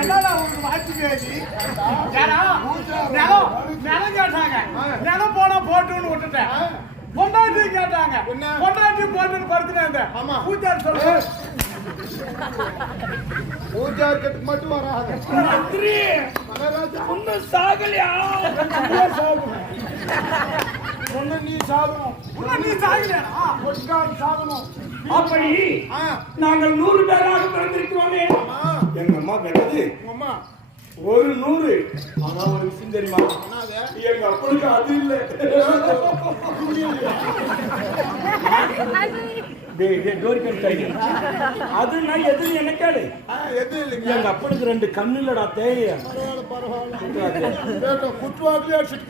என்னடா உங்களுக்கு வாட்சி பேசி நிலம் கேட்டாங்க. நிலம் போனா போட்டுன்னு விட்டுட்டேன். பொண்டாட்டி கேட்டாங்க. பொண்டாட்டி போட்டுன்னு படுத்துனேன். பூஜாரி சொல்ல பூஜாருக்கு மட்டும் வராது. ஒன்னும் சாகலையா? ஒண்ணு நீ சாகணும். நீ சாகலையா? ஒட்டுக்கால் சாகணும். அப்படி நாங்கள் 100 பேராக பிறந்திருக்கிறோமே. எங்க அம்மா கேட்டது அம்மா ஒரு 100. ஆனா ஒரு விஷயம் தெரியுமா? எங்க அப்பனுக்கு அது இல்லை. அது நான் எது எனக்காடு எது இல்லைங்க. எங்க அப்பனுக்கு 2 கண்ணு இல்லடா தேய. பரவாயில்ல குற்றுவாக்கிலே அடிச்சுட்டு